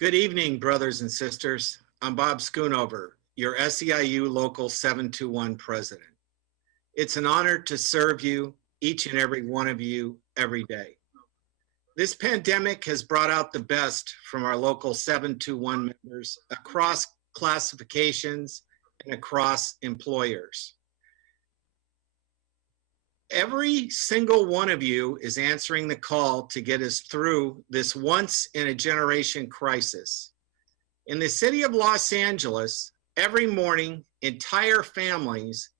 Good evening, brothers and sisters. I'm Bob Schoonover, your SEIU Local 721 president. It's an honor to serve you, each and every one of you, every day. This pandemic has brought out the best from our local 721 members across classifications and across employers. Every single one of you is answering the call to get us through this once-in-a-generation crisis. In the city of Los Angeles, every morning, entire families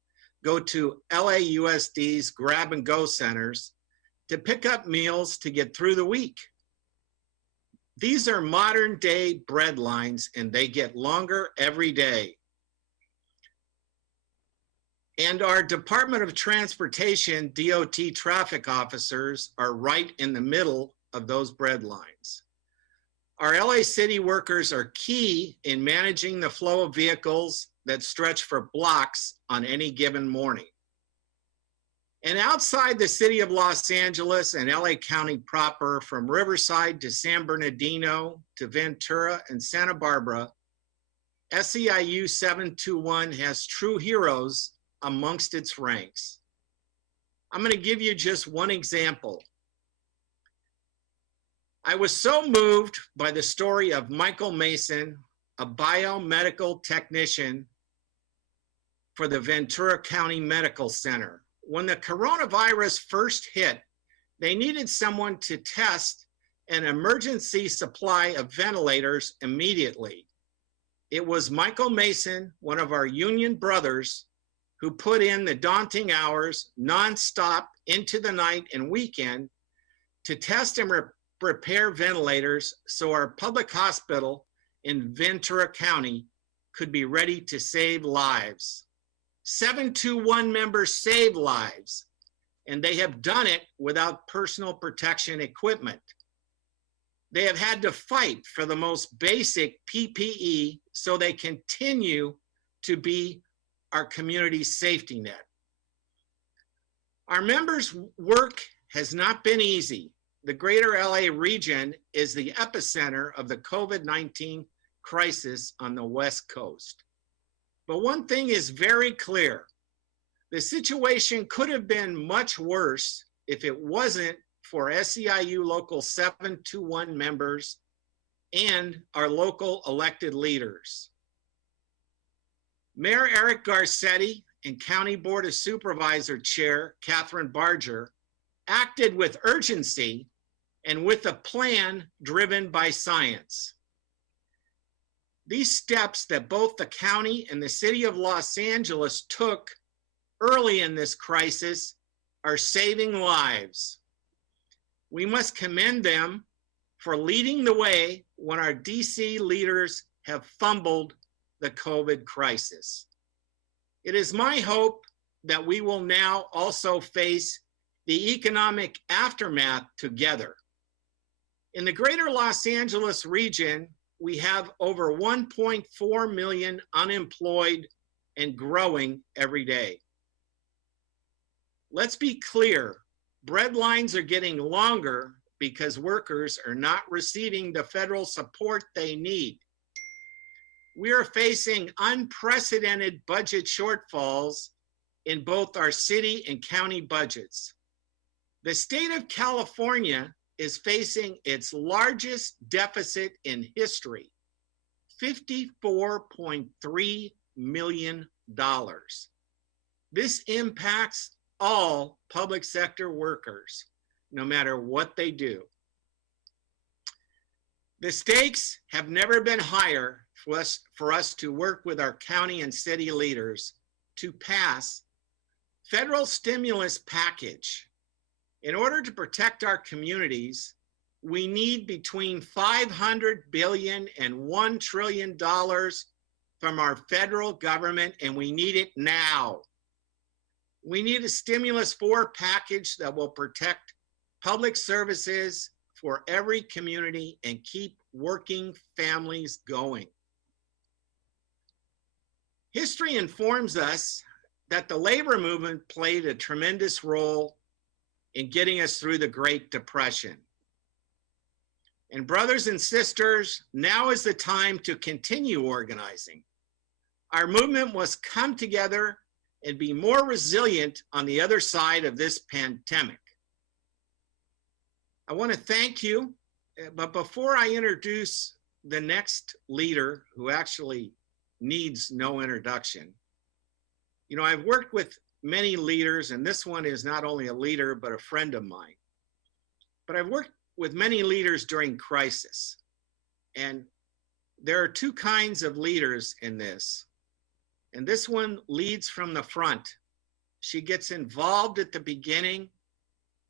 go to LAUSD's grab-and-go centers to pick up meals to get through the week. These are modern-day bread lines, and they get longer every day. And our Department of Transportation, DOT traffic officers are right in the middle of those bread lines. Our LA City workers are key in managing the flow of vehicles that stretch for blocks on any given morning. And outside the city of Los Angeles and LA County proper, from Riverside to San Bernardino to Ventura and Santa Barbara, SEIU 721 has true heroes amongst its ranks. I'm going to give you just one example. I was so moved by the story of Michael Mason, a biomedical technician for the Ventura County Medical Center. When the coronavirus first hit, they needed someone to test an emergency supply of ventilators immediately. It was Michael Mason, one of our union brothers, who put in the daunting hours nonstop into the night and weekend to test and repair ventilators so our public hospital in Ventura County could be ready to save lives. 721 members save lives, and they have done it without personal protection equipment. They have had to fight for the most basic PPE so they continue to be our community's safety net. Our members' work has not been easy. The greater LA region is the epicenter of the COVID-19 crisis on the West Coast. But one thing is very clear. The situation could have been much worse if it wasn't for SEIU Local 721 members and our local elected leaders. Mayor Eric Garcetti and County Board of Supervisor Chair Catherine Barger acted with urgency and with a plan driven by science. These steps that both the county and the city of Los Angeles took early in this crisis are saving lives. We must commend them for leading the way when our DC leaders have fumbled the COVID crisis. It is my hope that we will now also face the economic aftermath together. In the greater Los Angeles region, we have over 1.4 million unemployed and growing every day. Let's be clear, bread lines are getting longer because workers are not receiving the federal support they need. We are facing unprecedented budget shortfalls in both our city and county budgets. The state of California is facing its largest deficit in history, $54.3 million. This impacts all public sector workers, no matter what they do. The stakes have never been higher for us to work with our county and city leaders to pass federal stimulus package. In order to protect our communities, we need between $500 billion and $1 trillion from our federal government, and we need it now. We need a stimulus 4 package that will protect public services for every community and keep working families going. History informs us that the labor movement played a tremendous role in getting us through the Great Depression. And brothers and sisters, now is the time to continue organizing. Our movement must come together and be more resilient on the other side of this pandemic. I want to thank you, but before I introduce the next leader who actually needs no introduction, you know, I've worked with many leaders, and this one is not only a leader, but a friend of mine. But I've worked with many leaders during crisis. And there are two kinds of leaders in this. And this one leads from the front. She gets involved at the beginning,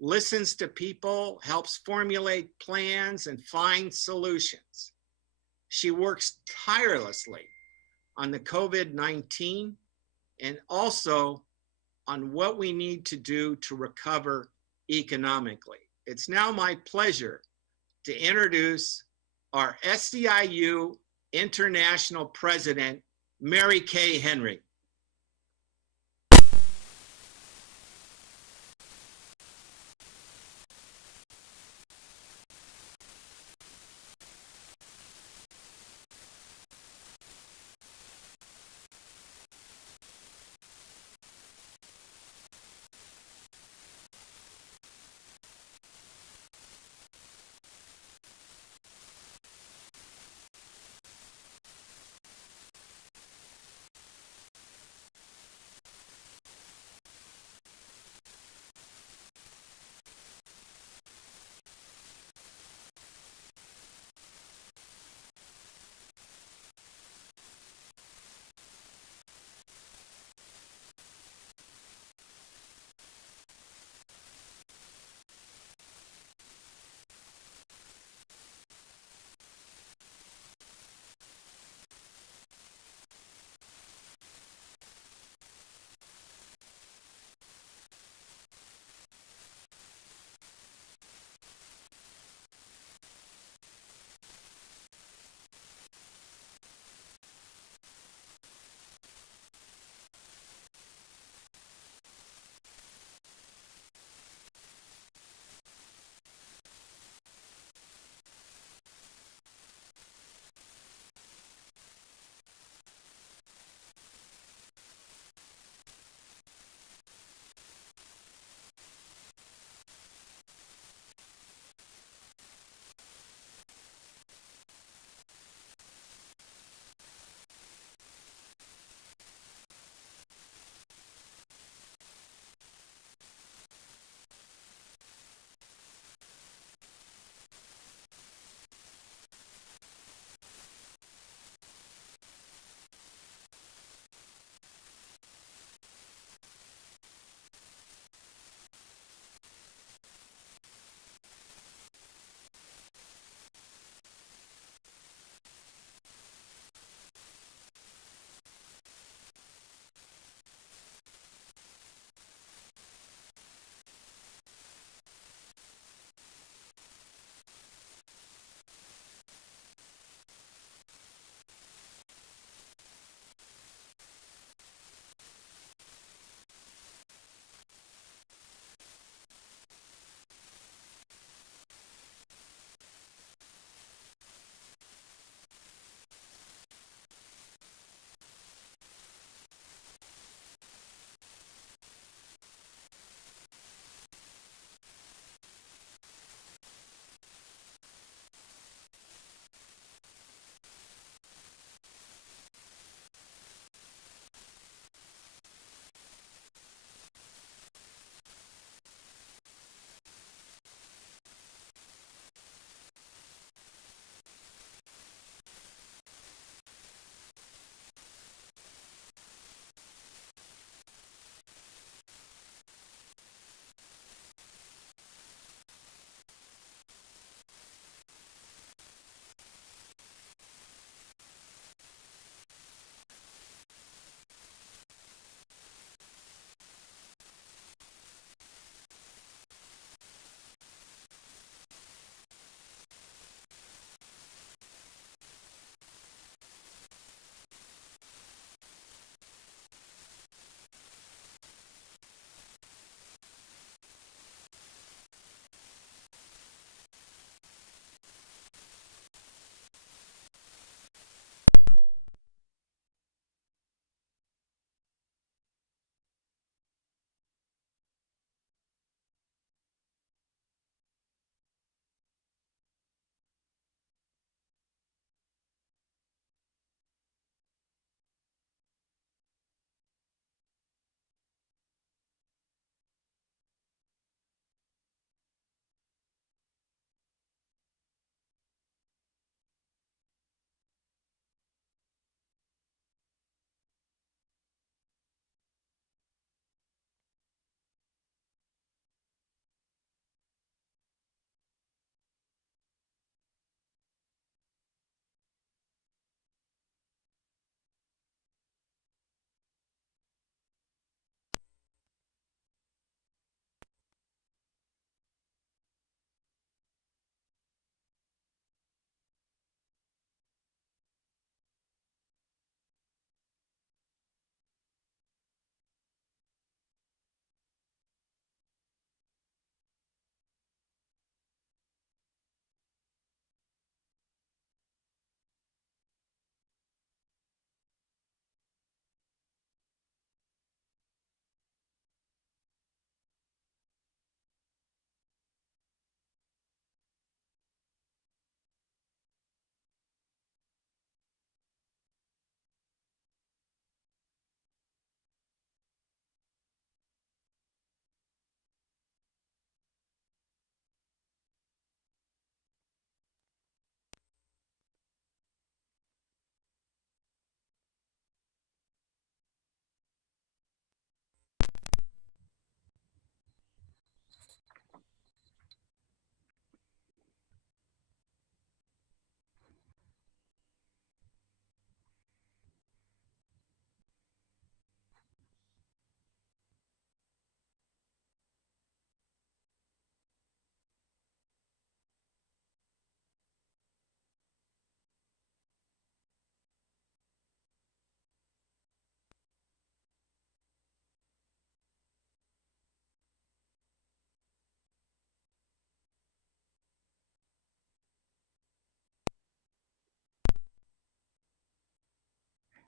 listens to people, helps formulate plans and find solutions. She works tirelessly on the COVID-19 and also on what we need to do to recover economically. It's now my pleasure to introduce our SEIU International President, Mary Kay Henry.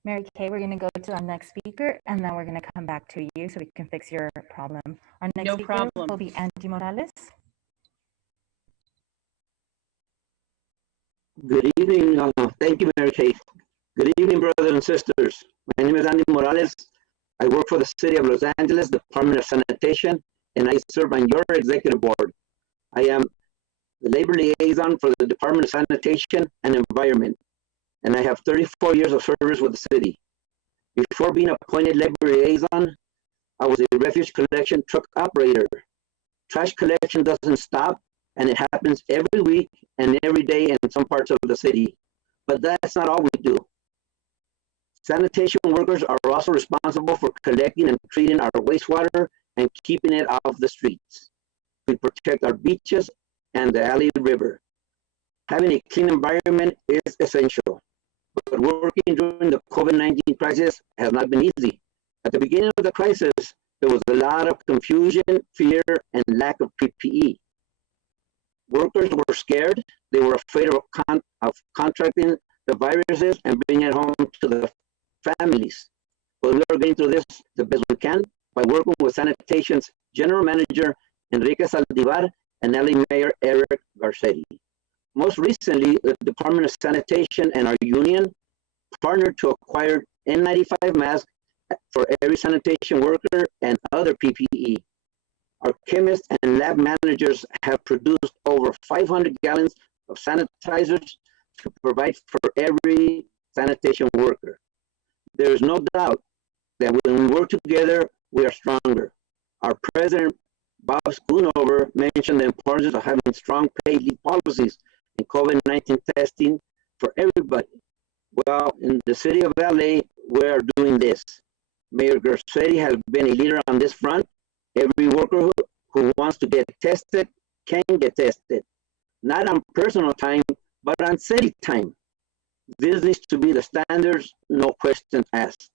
Mary Kay, we're going to go to our next speaker, and then we're going to come back to you so we can fix your problem. Our next speaker will be Andy Morales. Good evening. Thank you, Mary Kay. Good evening, brothers and sisters. My name is Andy Morales. I work for the City of Los Angeles Department of Sanitation, and I serve on your executive board. I am the labor liaison for the Department of Sanitation and Environment, and I have 34 years of service with the city. Before being appointed labor liaison, I was a refuse collection truck operator. Trash collection doesn't stop, and it happens every week and every day in some parts of the city. But that's not all we do. Sanitation workers are also responsible for collecting and treating our wastewater and keeping it off the streets. We protect our beaches and the Alley River. Having a clean environment is essential, but working during the COVID-19 crisis has not been easy. At the beginning of the crisis, there was a lot of confusion, fear, and lack of PPE. Workers were scared. They were afraid of contracting the viruses and bringing it home to the families. But we are getting through this the best we can by working with Sanitation's General Manager, Enrique Saldivar, and LA Mayor Eric Garcetti. Most recently, the Department of Sanitation and our union partnered to acquire N95 masks for every sanitation worker and other PPE. Our chemists and lab managers have produced over 500 gallons of sanitizers to provide for every sanitation worker. There is no doubt that when we work together, we are stronger. Our president, Bob Schoonover, mentioned the importance of having strong paid leave policies and COVID-19 testing for everybody. Well, in the city of LA, we are doing this. Mayor Garcetti has been a leader on this front. Every worker who wants to get tested can get tested, not on personal time, but on city time. This needs to be the standards, no questions asked.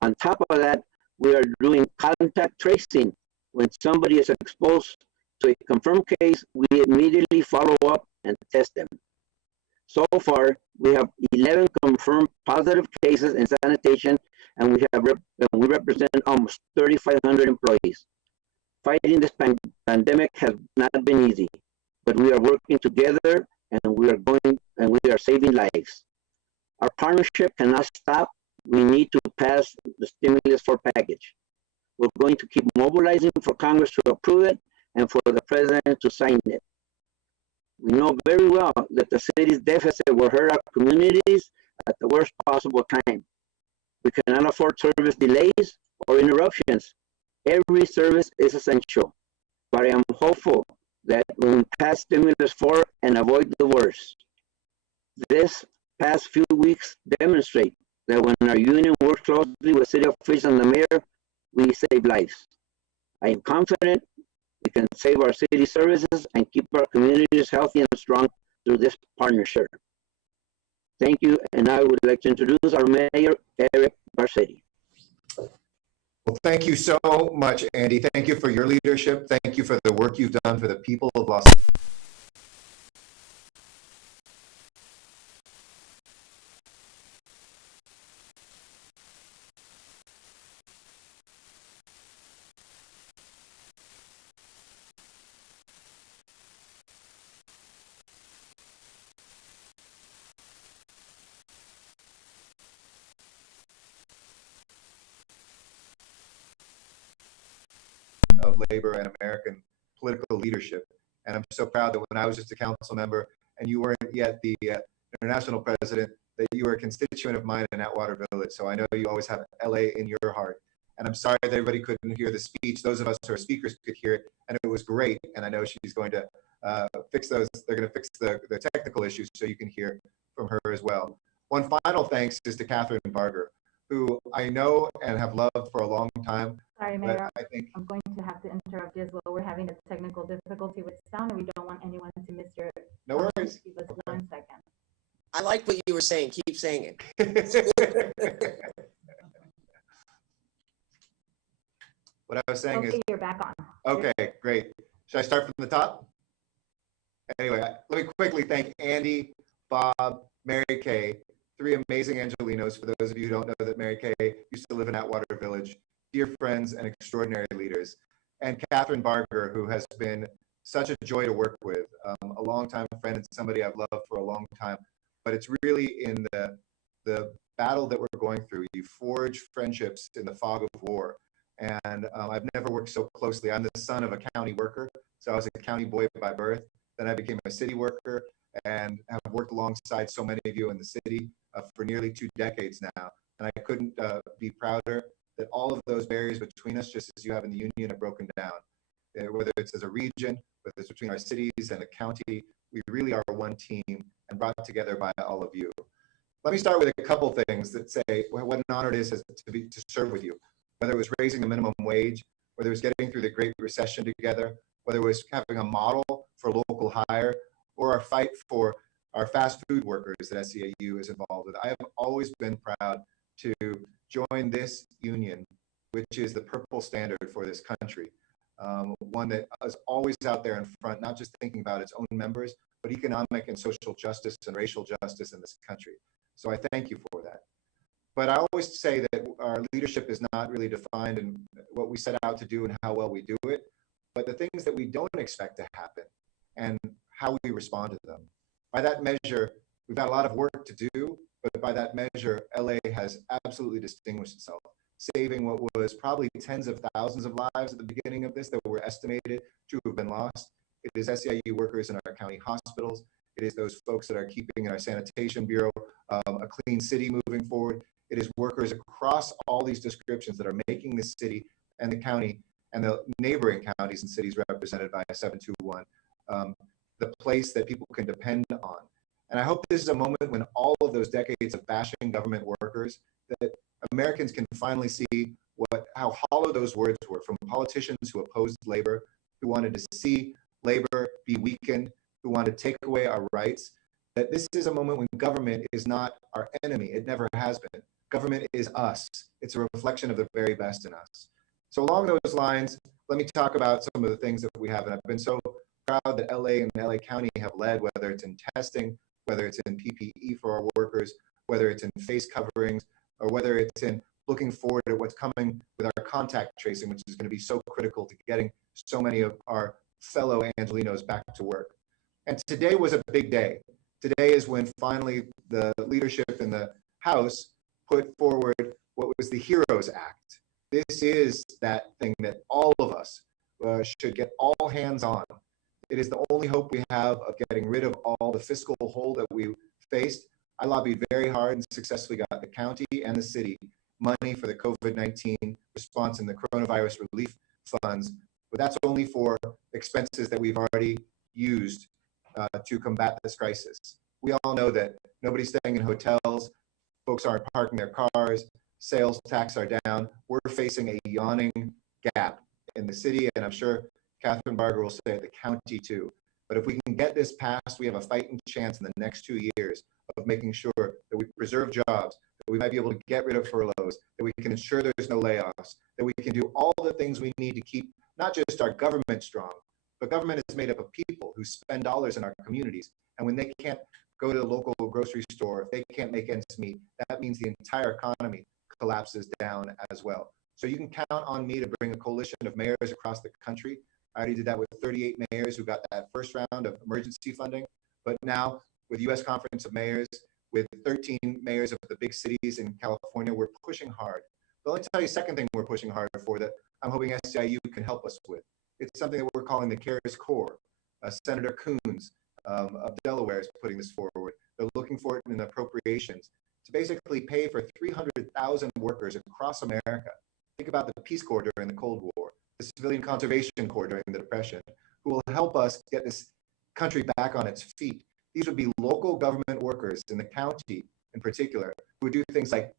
On top of that, we are doing contact tracing. When somebody is exposed to a confirmed case, we immediately follow up and test them. So far, we have 11 confirmed positive cases in sanitation, and we represent almost 3,500 employees. Fighting this pandemic has not been easy, but we are working together, and we are saving lives. Our partnership cannot stop. We need to pass the stimulus for package. We're going to keep mobilizing for Congress to approve it and for the president to sign it. We know very well that the city's deficit will hurt our communities at the worst possible time. We cannot afford service delays or interruptions. Every service is essential, but I am hopeful that we will pass stimulus 4 and avoid the worst. This past few weeks demonstrate that when our union works closely with city officials and the mayor, we save lives. I am confident we can save our city services and keep our communities healthy and strong through this partnership. Thank you, and I would like to introduce our mayor, Eric Garcetti. Well, thank you so much, Andy. Thank you for your leadership. Thank you for the work you've done for the people of Los Angeles. Of labor and American political leadership. And I'm so proud that when I was just a council member and you weren't yet the international president, that you were a constituent of mine in Atwater Village. So I know you always have LA in your heart. And I'm sorry that everybody couldn't hear the speech. Those of us who are speakers could hear it, and it was great. And I know she's going to fix those. They're going to fix the technical issues so you can hear from her as well. One final thanks is to Catherine Barger, who I know and have loved for a long time. Sorry, Mayor, I'm going to have to interrupt you as well. We're having a technical difficulty with sound, and we don't want anyone to miss your... No worries. Give us 1 second. I like what you were saying. Keep saying it. What I was saying is... you're back on. Okay, great. Should I start from the top? Anyway, let me quickly thank Andy, Bob, Mary Kay, three amazing Angelinos. For those of you who don't know that Mary Kay used to live in Atwater Village, dear friends and extraordinary leaders. And Catherine Barger, who has been such a joy to work with, a longtime friend and somebody I've loved for a long time. But it's really in the battle that we're going through. You forge friendships in the fog of war. And I've never worked so closely. I'm the son of a county worker, so I was a county boy by birth. Then I became a city worker and have worked alongside so many of you in the city for nearly 2 decades now. And I couldn't be prouder that all of those barriers between us, just as you have in the union, are broken down. Whether it's as a region, whether it's between our cities and the county, we really are one team and brought together by all of you. Let me start with a couple things that say what an honor it is to serve with you. Whether it was raising the minimum wage, whether it was getting through the Great Recession together, whether it was having a model for local hire, or our fight for our fast food workers that SEIU is involved with. I have always been proud to join this union, which is the purple standard for this country. One that is always out there in front, not just thinking about its own members, but economic and social justice and racial justice in this country. So I thank you for that. But I always say that our leadership is not really defined in what we set out to do and how well we do it, but the things that we don't expect to happen and how we respond to them. By that measure, we've got a lot of work to do, but by that measure, LA has absolutely distinguished itself, saving what was probably tens of thousands of lives at the beginning of this that were estimated to have been lost. It is SEIU workers in our county hospitals. It is those folks that are keeping our sanitation bureau a clean city moving forward. It is workers across all these descriptions that are making the city and the county and the neighboring counties and cities represented by 721 the place that people can depend on. And I hope this is a moment when all of those decades of bashing government workers, that Americans can finally see how hollow those words were from politicians who opposed labor, who wanted to see labor be weakened, who wanted to take away our rights, that this is a moment when government is not our enemy. It never has been. Government is us. It's a reflection of the very best in us. So along those lines, let me talk about some of the things that we have. And I've been so proud that LA and LA County have led, whether it's in testing, whether it's in PPE for our workers, whether it's in face coverings, or whether it's in looking forward to what's coming with our contact tracing, which is going to be so critical to getting so many of our fellow Angelinos back to work. And today was a big day. Today is when finally the leadership in the House put forward what was the HEROES Act. This is that thing that all of us should get all hands on. It is the only hope we have of getting rid of all the fiscal hole that we faced. I lobbied very hard and successfully got the county and the city money for the COVID-19 response and the coronavirus relief funds, but that's only for expenses that we've already used to combat this crisis. We all know that nobody's staying in hotels, folks aren't parking their cars, sales tax are down. We're facing a yawning gap in the city, and I'm sure Catherine Barger will say at the county too. But if we can get this passed, we have a fighting chance in the next 2 years of making sure that we preserve jobs, that we might be able to get rid of furloughs, that we can ensure there's no layoffs, that we can do all the things we need to keep not just our government strong, but government is made up of people who spend dollars in our communities. And when they can't go to the local grocery store, if they can't make ends meet, that means the entire economy collapses down as well. So you can count on me to bring a coalition of mayors across the country. I already did that with 38 mayors who got that first round of emergency funding. But now with U.S. Conference of Mayors, with 13 mayors of the big cities in California, we're pushing hard. But let me tell you a second thing we're pushing hard for that I'm hoping SEIU can help us with. It's something that we're calling the CARES Corps. Senator Coons of Delaware is putting this forward. They're looking for it in appropriations to basically pay for 300,000 workers across America. Think about the Peace Corps during the Cold War, the Civilian Conservation Corps during the Depression, who will help us get this country back on its feet. These would be local government workers in the county in particular, who would do things like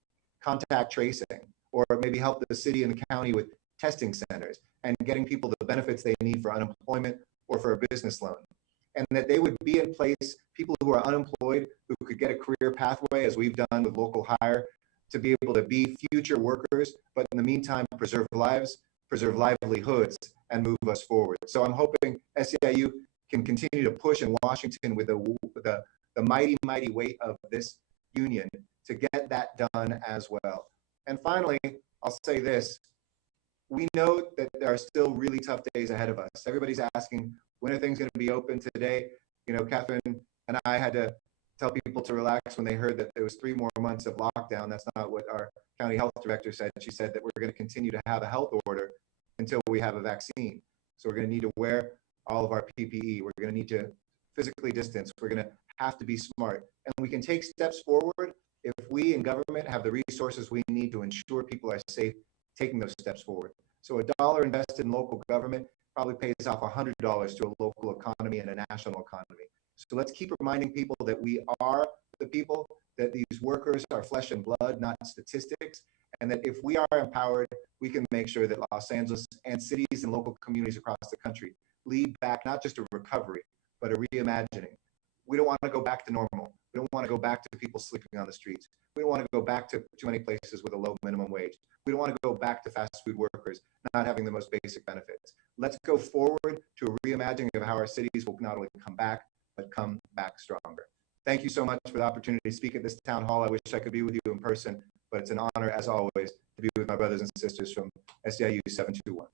contact tracing, or maybe help the city and the county with testing centers and getting people the benefits they need for unemployment or for a business loan. And that they would be in place, people who are unemployed, who could get a career pathway, as we've done with local hire, to be able to be future workers, but in the meantime, preserve lives, preserve livelihoods, and move us forward. So I'm hoping SEIU can continue to push in Washington with the mighty, mighty weight of this union to get that done as well. And finally, I'll say this. We know that there are still really tough days ahead of us. Everybody's asking, when are things going to be open today? You know, Catherine and I had to tell people to relax when they heard that there was 3 more months of lockdown. That's not what our county health director said. She said that we're going to continue to have a health order until we have a vaccine. So we're going to need to wear all of our PPE. We're going to need to physically distance. We're going to have to be smart. And we can take steps forward if we in government have the resources we need to ensure people are safe taking those steps forward. So $1 invested in local government probably pays off $100 to a local economy and a national economy. So let's keep reminding people that we are the people, that these workers are flesh and blood, not statistics, and that if we are empowered, we can make sure that Los Angeles and cities and local communities across the country lead back not just a recovery, but a reimagining. We don't want to go back to normal. We don't want to go back to people sleeping on the streets. We don't want to go back to too many places with a low minimum wage. We don't want to go back to fast food workers not having the most basic benefits. Let's go forward to a reimagining of how our cities will not only come back, but come back stronger. Thank you so much for the opportunity to speak at this town hall. I wish I could be with you in person, but it's an honor, as always, to be with my brothers and sisters from SEIU 721.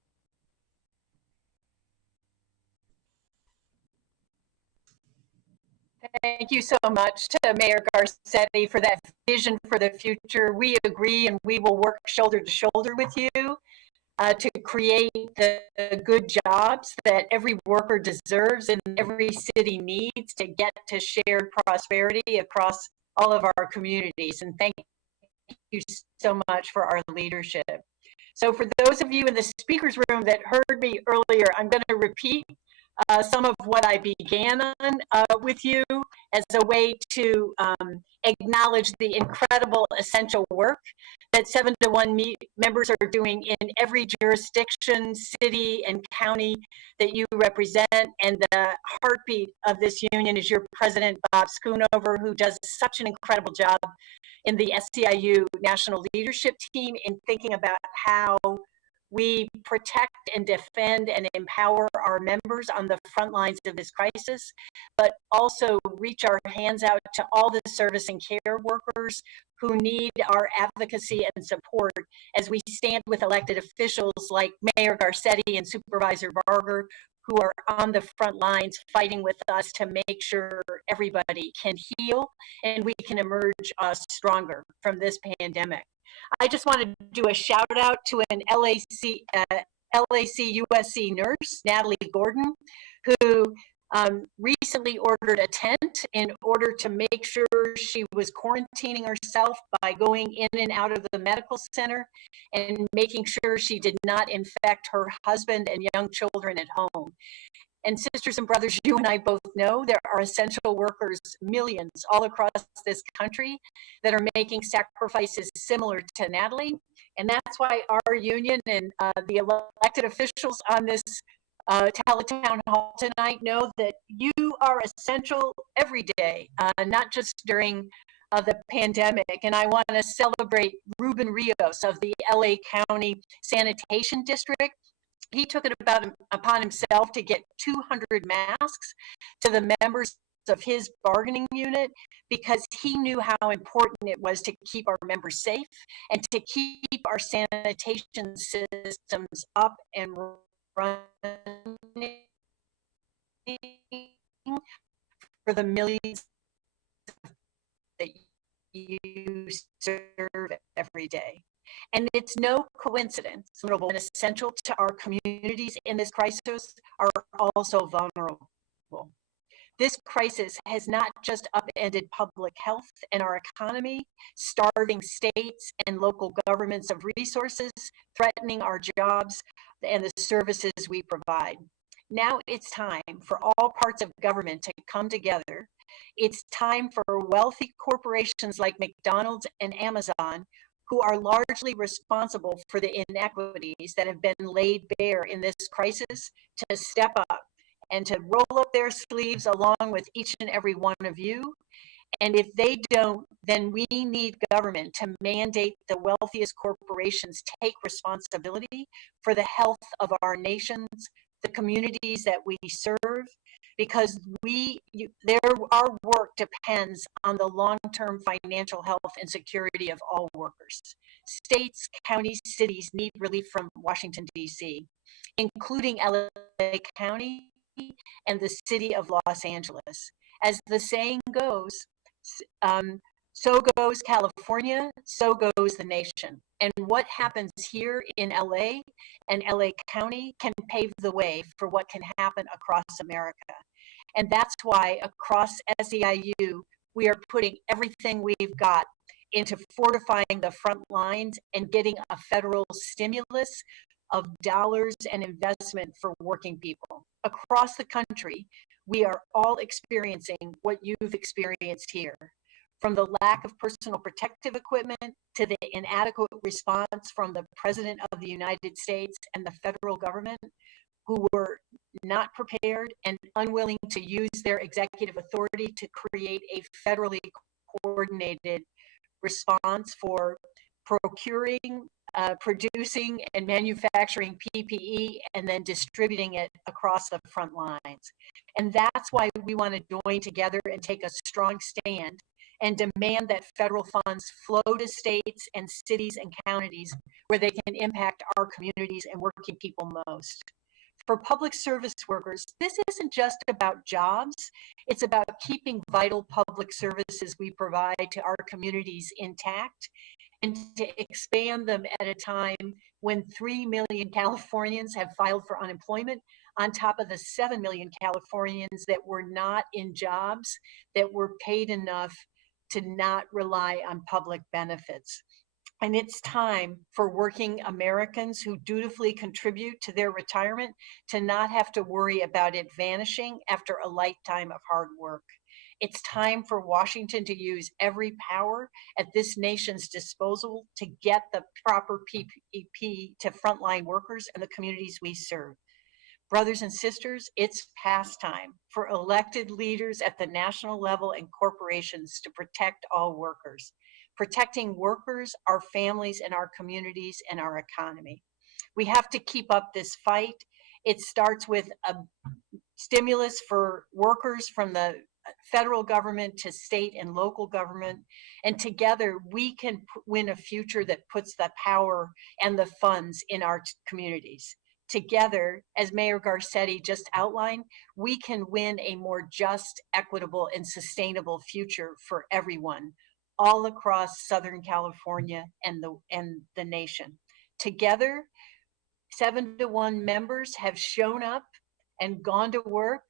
Thank you so much to Mayor Garcetti for that vision for the future. We agree, and we will work shoulder to shoulder with you to create the good jobs that every worker deserves and every city needs to get to shared prosperity across all of our communities. And thank you so much for our leadership. So for those of you in the speakers room that heard me earlier, I'm going to repeat some of what I began on with you as a way to acknowledge the incredible essential work that 7 to 1 members are doing in every jurisdiction, city, and county that you represent. And the heartbeat of this union is your president, Bob Schoonover, who does such an incredible job in the SEIU National Leadership Team in thinking about how we protect and defend and empower our members on the front lines of this crisis, but also reach our hands out to all the service and care workers who need our advocacy and support as we stand with elected officials like Mayor Garcetti and Supervisor Barger, who are on the front lines fighting with us to make sure everybody can heal and we can emerge stronger from this pandemic. I just want to do a shout out to an LAC USC nurse, Natalie Gordon, who recently ordered a tent in order to make sure she was quarantining herself by going in and out of the medical center and making sure she did not infect her husband and young children at home. And sisters and brothers, you and I both know there are essential workers, millions all across this country that are making sacrifices similar to Natalie. And that's why our union and the elected officials on this Town Hall tonight know that you are essential every day, not just during the pandemic. And I want to celebrate Ruben Rios of the LA County Sanitation District. He took it upon himself to get 200 masks to the members of his bargaining unit because he knew how important it was to keep our members safe and to keep our sanitation systems up and running for the millions that you serve every day. And it's no coincidence, and essential to our communities in this crisis are also vulnerable. This crisis has not just upended public health and our economy, starving states and local governments of resources, threatening our jobs and the services we provide. Now it's time for all parts of government to come together. It's time for wealthy corporations like McDonald's and Amazon, who are largely responsible for the inequities that have been laid bare in this crisis, to step up and to roll up their sleeves along with each and every one of you. And if they don't, then we need government to mandate the wealthiest corporations take responsibility for the health of our nations, the communities that we serve, because our work depends on the long-term financial health and security of all workers. States, counties, cities need relief from Washington, D.C., including LA County and the city of Los Angeles. As the saying goes, so goes California, so goes the nation. And what happens here in LA and LA County can pave the way for what can happen across America. And that's why across SEIU, we are putting everything we've got into fortifying the front lines and getting a federal stimulus of dollars and investment for working people. Across the country, we are all experiencing what you've experienced here. From the lack of personal protective equipment to the inadequate response from the President of the United States and the federal government, who were not prepared and unwilling to use their executive authority to create a federally coordinated response for procuring, producing, and manufacturing PPE, and then distributing it across the front lines. And that's why we want to join together and take a strong stand and demand that federal funds flow to states and cities and counties where they can impact our communities and working people most. For public service workers, this isn't just about jobs, it's about keeping vital public services we provide to our communities intact and to expand them at a time when 3 million Californians have filed for unemployment, on top of the 7 million Californians that were not in jobs that were paid enough to not rely on public benefits. And it's time for working Americans who dutifully contribute to their retirement to not have to worry about it vanishing after a lifetime of hard work. It's time for Washington to use every power at this nation's disposal to get the proper PPP to frontline workers and the communities we serve. Brothers and sisters, it's past time for elected leaders at the national level and corporations to protect all workers. Protecting workers, our families, and our communities and our economy. We have to keep up this fight. It starts with a stimulus for workers from the federal government to state and local government. And together we can win a future that puts the power and the funds in our communities. Together, as Mayor Garcetti just outlined, we can win a more just, equitable, and sustainable future for everyone, all across Southern California and the nation. Together, 7-to-1 members have shown up and gone to work,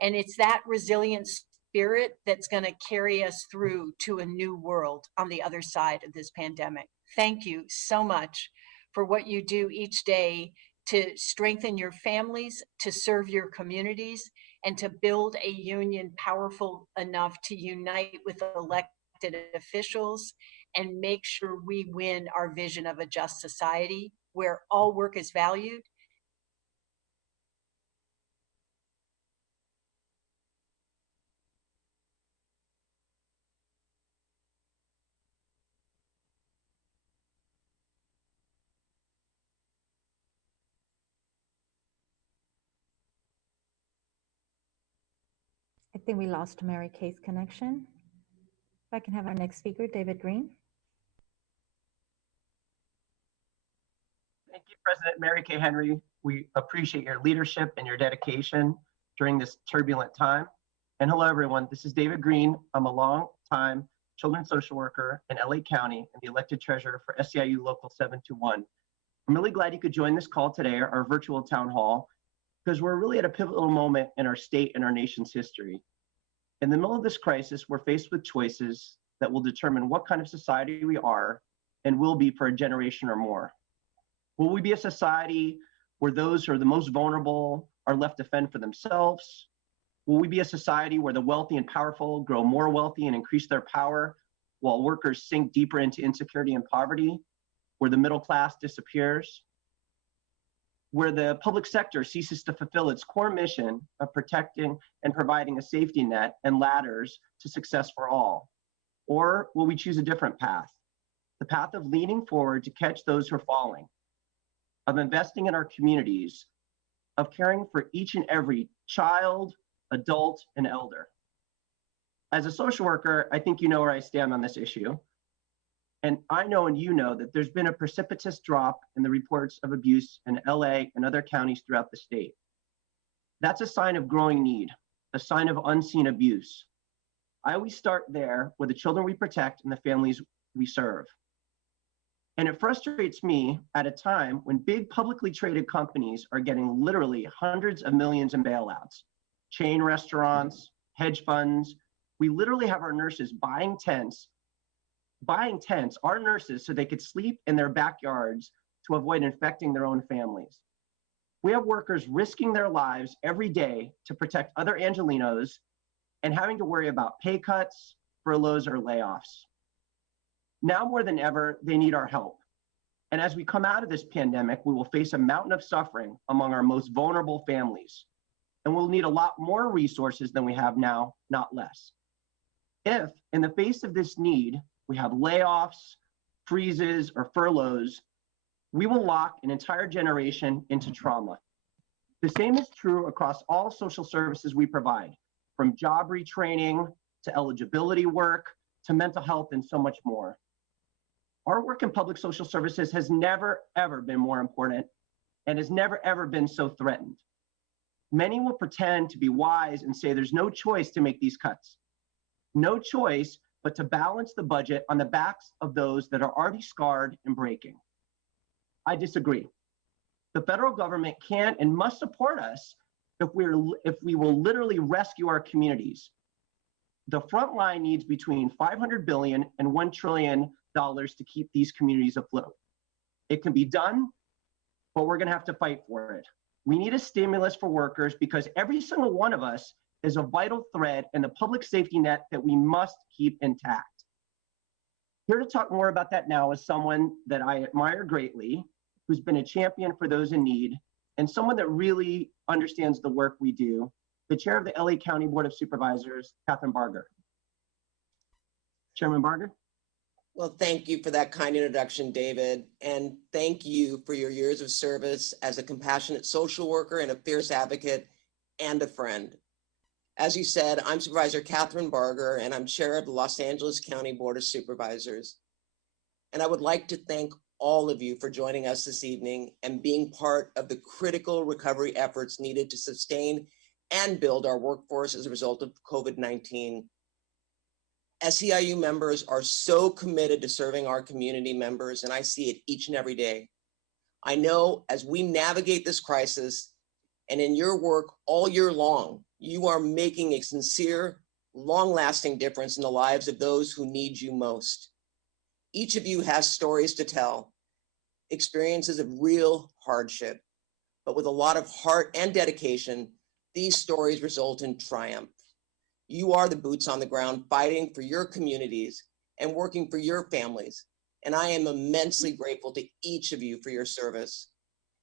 and it's that resilient spirit that's going to carry us through to a new world on the other side of this pandemic. Thank you so much for what you do each day to strengthen your families, to serve your communities, and to build a union powerful enough to unite with elected officials and make sure we win our vision of a just society where all work is valued. I think we lost Mary Kay's connection. If I can have our next speaker, David Green. Thank you, President Mary Kay Henry. We appreciate your leadership and your dedication during this turbulent time. And hello, everyone. This is David Green. I'm a long-time children's social worker in LA County and the elected treasurer for SEIU Local 721. I'm really glad you could join this call today, our virtual town hall, because we're really at a pivotal moment in our state and our nation's history. In the middle of this crisis, we're faced with choices that will determine what kind of society we are and will be for a generation or more. Will we be a society where those who are the most vulnerable are left to fend for themselves? Will we be a society where the wealthy and powerful grow more wealthy and increase their power while workers sink deeper into insecurity and poverty? Where the middle class disappears? Where the public sector ceases to fulfill its core mission of protecting and providing a safety net and ladders to success for all? Or will we choose a different path? The path of leaning forward to catch those who are falling, of investing in our communities, of caring for each and every child, adult, and elder. As a social worker, I think you know where I stand on this issue. And I know and you know that there's been a precipitous drop in the reports of abuse in LA and other counties throughout the state. That's a sign of growing need, a sign of unseen abuse. I always start there with the children we protect and the families we serve. And it frustrates me at a time when big publicly traded companies are getting literally hundreds of millions in bailouts. Chain restaurants, hedge funds. We literally have our nurses buying tents, our nurses, so they could sleep in their backyards to avoid infecting their own families. We have workers risking their lives every day to protect other Angelenos and having to worry about pay cuts, furloughs, or layoffs. Now more than ever, they need our help. And as we come out of this pandemic, we will face a mountain of suffering among our most vulnerable families. And we'll need a lot more resources than we have now, not less. If, in the face of this need, we have layoffs, freezes, or furloughs, we will lock an entire generation into trauma. The same is true across all social services we provide, from job retraining to eligibility work to mental health and so much more. Our work in public social services has never, ever been more important and has never, ever been so threatened. Many will pretend to be wise and say there's no choice to make these cuts. No choice but to balance the budget on the backs of those that are already scarred and breaking. I disagree. The federal government can and must support us if we will literally rescue our communities. The front line needs between $500 billion and $1 trillion to keep these communities afloat. It can be done, but we're going to have to fight for it. We need a stimulus for workers because every single one of us is a vital thread in the public safety net that we must keep intact. Here to talk more about that now is someone that I admire greatly, who's been a champion for those in need, and someone that really understands the work we do, the chair of the LA County Board of Supervisors, Catherine Barger. Chairman Barger? Well, thank you for that kind introduction, David. And thank you for your years of service as a compassionate social worker and a fierce advocate and a friend. As you said, I'm Supervisor Catherine Barger, and I'm chair of the Los Angeles County Board of Supervisors. And I would like to thank all of you for joining us this evening and being part of the critical recovery efforts needed to sustain and build our workforce as a result of COVID-19. SEIU members are so committed to serving our community members, and I see it each and every day. I know as we navigate this crisis, and in your work all year long, you are making a sincere, long-lasting difference in the lives of those who need you most. Each of you has stories to tell, experiences of real hardship, but with a lot of heart and dedication, these stories result in triumph. You are the boots on the ground fighting for your communities and working for your families. And I am immensely grateful to each of you for your service.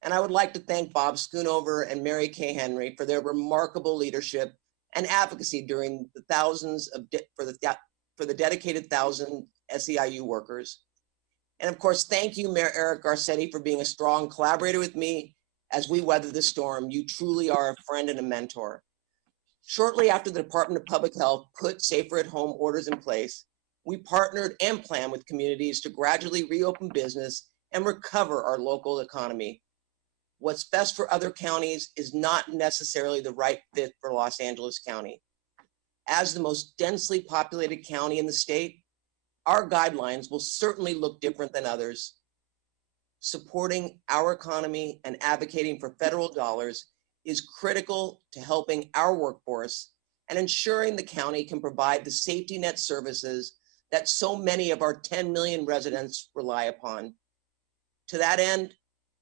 And I would like to thank Bob Schoonover and Mary Kay Henry for their remarkable leadership and advocacy during the thousands of for the dedicated 1,000 SEIU workers. And of course, thank you, Mayor Eric Garcetti, for being a strong collaborator with me as we weather the storm. You truly are a friend and a mentor. Shortly after the Department of Public Health put safer at home orders in place, we partnered and planned with communities to gradually reopen business and recover our local economy. What's best for other counties is not necessarily the right fit for Los Angeles County. As the most densely populated county in the state, our guidelines will certainly look different than others. Supporting our economy and advocating for federal dollars is critical to helping our workforce and ensuring the county can provide the safety net services that so many of our 10 million residents rely upon. To that end,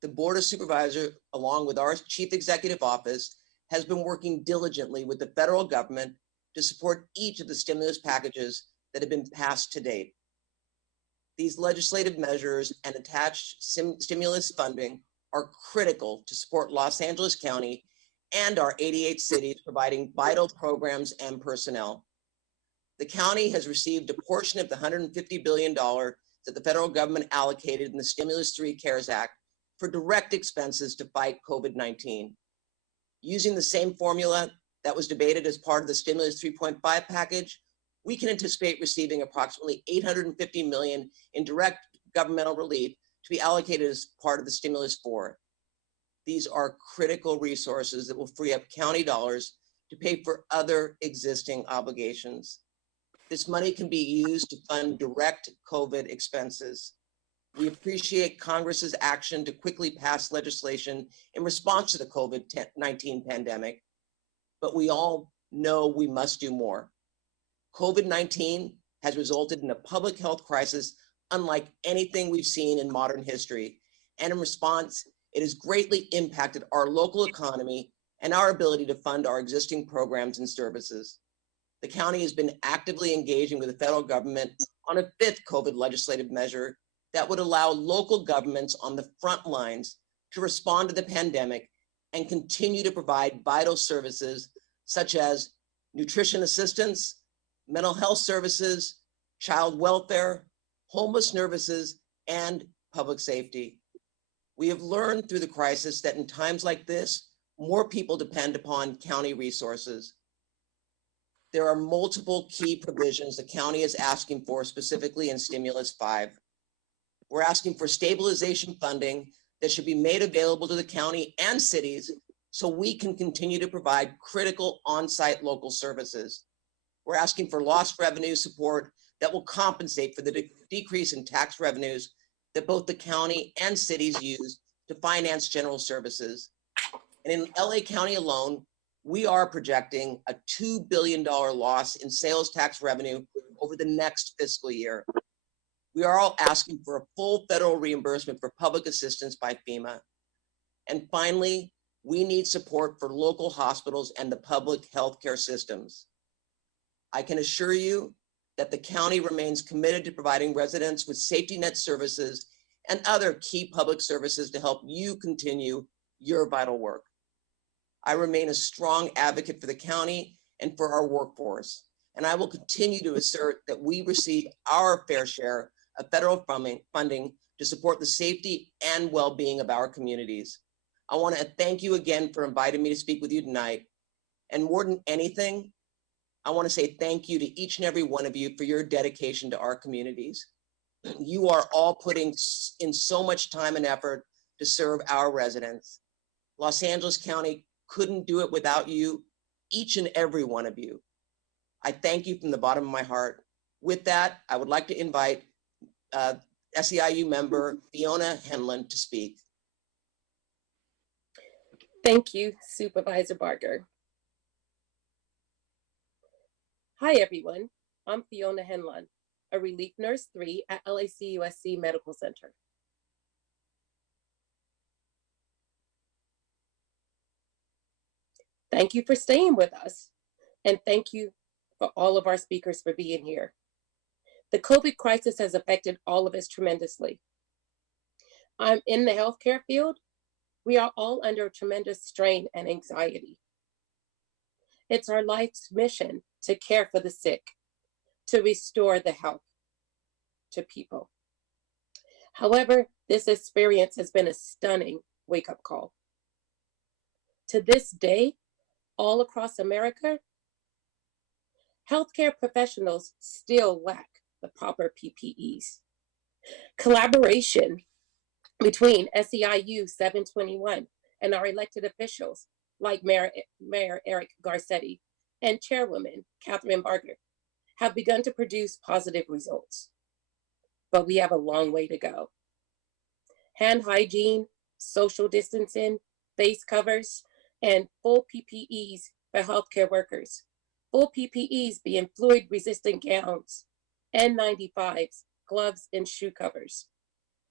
the Board of Supervisors, along with our Chief Executive Office, has been working diligently with the federal government to support each of the stimulus packages that have been passed to date. These legislative measures and attached stimulus funding are critical to support Los Angeles County and our 88 cities, providing vital programs and personnel. The county has received a portion of the $150 billion that the federal government allocated in the Stimulus 3 CARES Act for direct expenses to fight COVID-19. Using the same formula, that was debated as part of the stimulus 3.5 package, we can anticipate receiving approximately $850 million in direct governmental relief to be allocated as part of the stimulus 4. These are critical resources that will free up county dollars to pay for other existing obligations. This money can be used to fund direct COVID expenses. We appreciate Congress's action to quickly pass legislation in response to the COVID-19 pandemic, but we all know we must do more. COVID-19 has resulted in a public health crisis unlike anything we've seen in modern history, and in response, it has greatly impacted our local economy and our ability to fund our existing programs and services. The county has been actively engaging with the federal government on a 5th COVID legislative measure that would allow local governments on the front lines to respond to the pandemic and continue to provide vital services such as nutrition assistance, mental health services, child welfare, homeless services, and public safety. We have learned through the crisis that in times like this, more people depend upon county resources. There are multiple key provisions the county is asking for, specifically in Stimulus 5. We're asking for stabilization funding that should be made available to the county and cities so we can continue to provide critical on-site local services. We're asking for lost revenue support that will compensate for the decrease in tax revenues that both the county and cities use to finance general services. And in LA County alone, we are projecting a $2 billion loss in sales tax revenue over the next fiscal year. We are all asking for a full federal reimbursement for public assistance by FEMA. And finally, we need support for local hospitals and the public healthcare systems. I can assure you that the county remains committed to providing residents with safety net services and other key public services to help you continue your vital work. I remain a strong advocate for the county and for our workforce, and I will continue to assert that we receive our fair share of federal funding to support the safety and well-being of our communities. I want to thank you again for inviting me to speak with you tonight. And more than anything, I want to say thank you to each and every one of you for your dedication to our communities. You are all putting in so much time and effort to serve our residents. Los Angeles County couldn't do it without you, each and every one of you. I thank you from the bottom of my heart. With that, I would like to invite SEIU member Fiona Henlon to speak. Thank you, Supervisor Barker. Hi, everyone. I'm Fiona Henlon, a relief nurse 3 at LACUSC Medical Center. Thank you for staying with us, and thank you for all of our speakers for being here. The COVID crisis has affected all of us tremendously. I'm in the healthcare field. We are all under tremendous strain and anxiety. It's our life's mission to care for the sick, to restore the health to people. However, this experience has been a stunning wake-up call. To this day, all across America, healthcare professionals still lack the proper PPEs. Collaboration between SEIU 721 and our elected officials like Mayor Eric Garcetti and Chairwoman Catherine Barker have begun to produce positive results. But we have a long way to go. Hand hygiene, social distancing, face covers, and full PPEs for healthcare workers. Full PPEs being fluid-resistant gowns, N95s, gloves, and shoe covers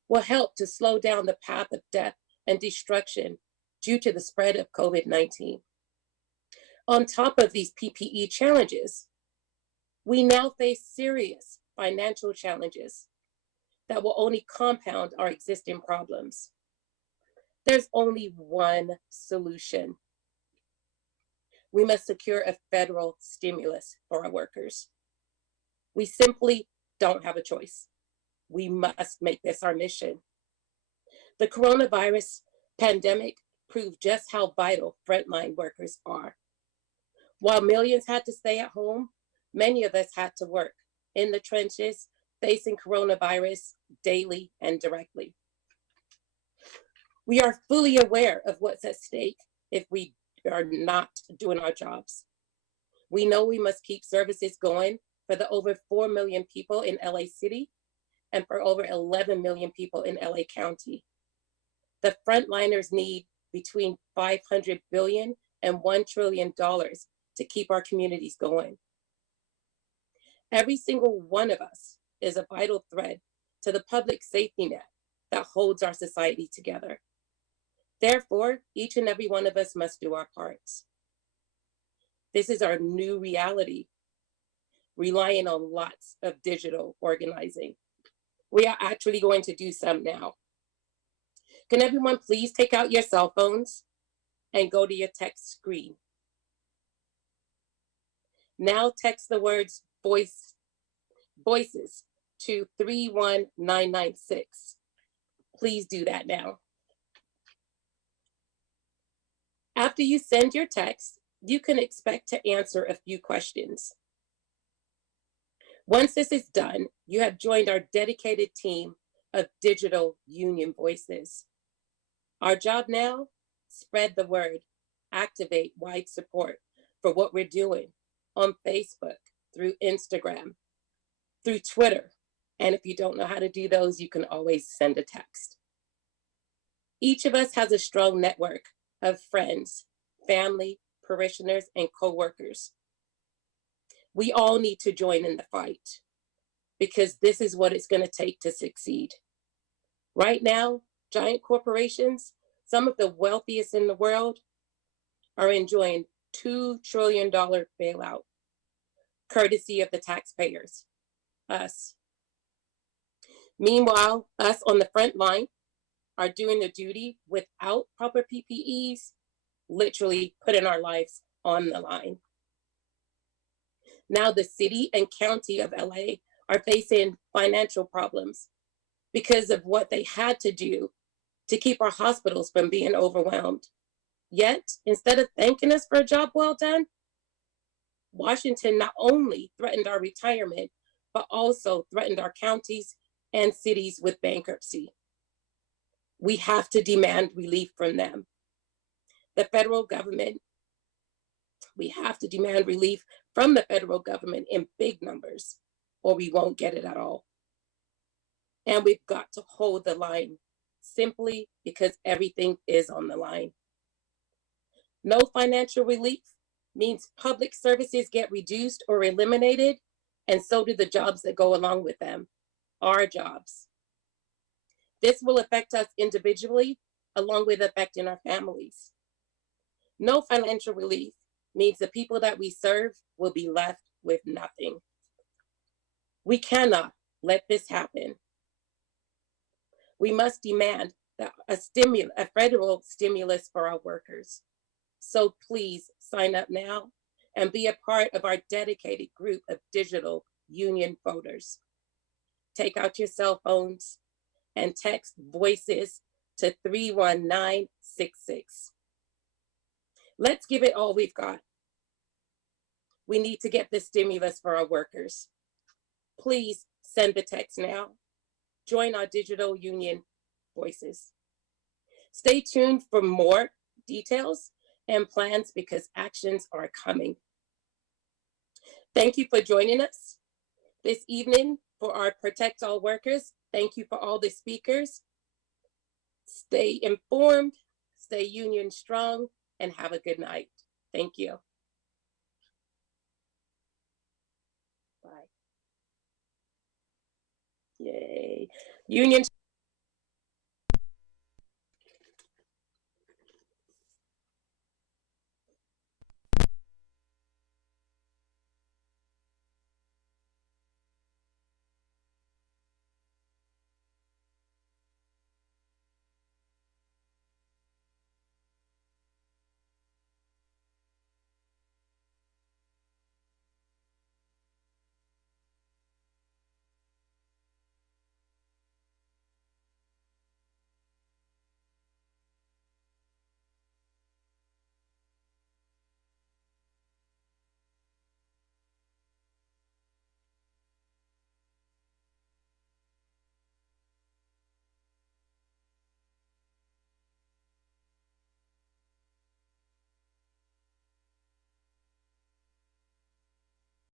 will help to slow down the path of death and destruction due to the spread of COVID-19. On top of these PPE challenges, we now face serious financial challenges that will only compound our existing problems. There's only one solution. We must secure a federal stimulus for our workers. We simply don't have a choice. We must make this our mission. The coronavirus pandemic proved just how vital frontline workers are. While millions had to stay at home, many of us had to work in the trenches, facing coronavirus daily and directly. We are fully aware of what's at stake if we are not doing our jobs. We know we must keep services going for the over 4 million people in LA City and for over 11 million people in LA County. The frontliners need between $500 billion and $1 trillion to keep our communities going. Every single one of us is a vital thread to the public safety net that holds our society together. Therefore, each and every one of us must do our parts. This is our new reality, relying on lots of digital organizing. We are actually going to do some now. Can everyone please take out your cell phones and go to your text screen? Now text the words voices to 31996. Please do that now. After you send your text, you can expect to answer a few questions. Once this is done, you have joined our dedicated team of digital union voices. Our job now, spread the word, activate wide support for what we're doing on Facebook, through Instagram, through Twitter. And if you don't know how to do those, you can always send a text. Each of us has a strong network of friends, family, parishioners, and coworkers. We all need to join in the fight because this is what it's going to take to succeed. Right now, giant corporations, some of the wealthiest in the world, are enjoying $2 trillion bailout, courtesy of the taxpayers, us. Meanwhile, us on the front line are doing the duty without proper PPEs, literally putting our lives on the line. Now the city and county of LA are facing financial problems because of what they had to do to keep our hospitals from being overwhelmed. Yet, instead of thanking us for a job well done, Washington not only threatened our retirement, but also threatened our counties and cities with bankruptcy. We have to demand relief from them. The federal government, we have to demand relief from the federal government in big numbers, or we won't get it at all. And we've got to hold the line simply because everything is on the line. No financial relief means public services get reduced or eliminated, and so do the jobs that go along with them, our jobs. This will affect us individually, along with affecting our families. No financial relief means the people that we serve will be left with nothing. We cannot let this happen. We must demand that a federal stimulus for our workers. So please sign up now and be a part of our dedicated group of digital union voters. Take out your cell phones and text voices to 31966. Let's give it all we've got. We need to get the stimulus for our workers. Please send the text now. Join our digital union voices. Stay tuned for more details and plans because actions are coming. Thank you for joining us this evening for our Protect All Workers. Thank you for all the speakers. Stay informed, stay union strong, and have a good night. Thank you. Bye. Yay. Union